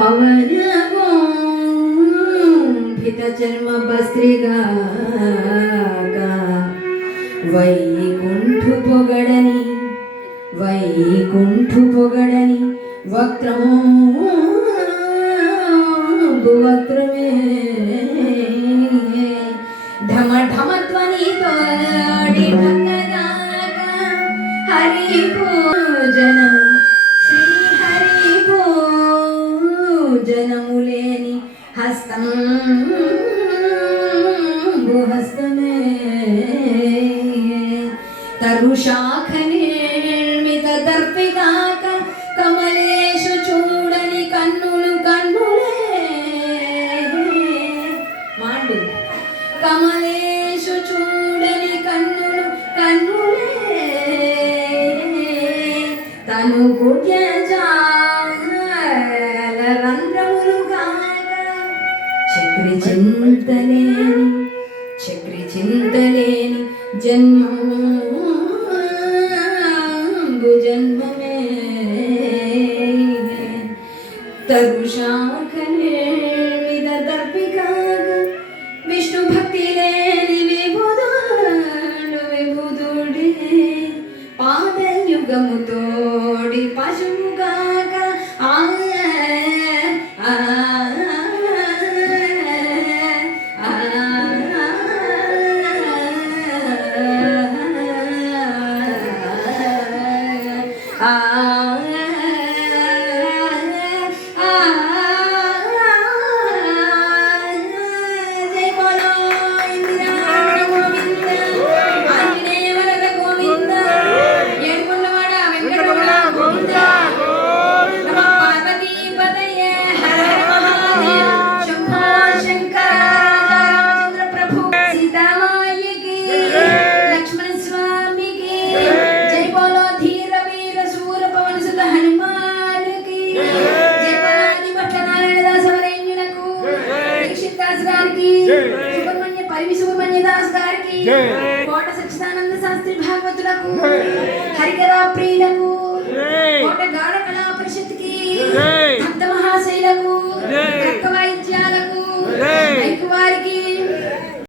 పవనగోంభిత చర్మ బస్త్రిగాగా వైకుంఠు పొగడని వక్రమే ఢమ ఢమ ధ్వనితో హరి పూజనం శ్రీ హరి పూజనము లేని హస్తమే తరుశాఖ నిర్మిత దర్పిగాక కమలేషు చూడని కన్నులే మాండు కమలేషు చూడని కన్నులే తను కుట్యజాల రంధ్రములుగాక చక్రి చింతలేని జన్మమే తరుశాఖ నిర్మిత దర్పికాగా విష్ణు భక్తి లేని విభుదుడి పాదయుగముతోడి పశువుగాక సుబ్రహ్మణ్య దాస్ గారికి కోట సచ్చిదానంద శాస్త్రి భాగవతులకు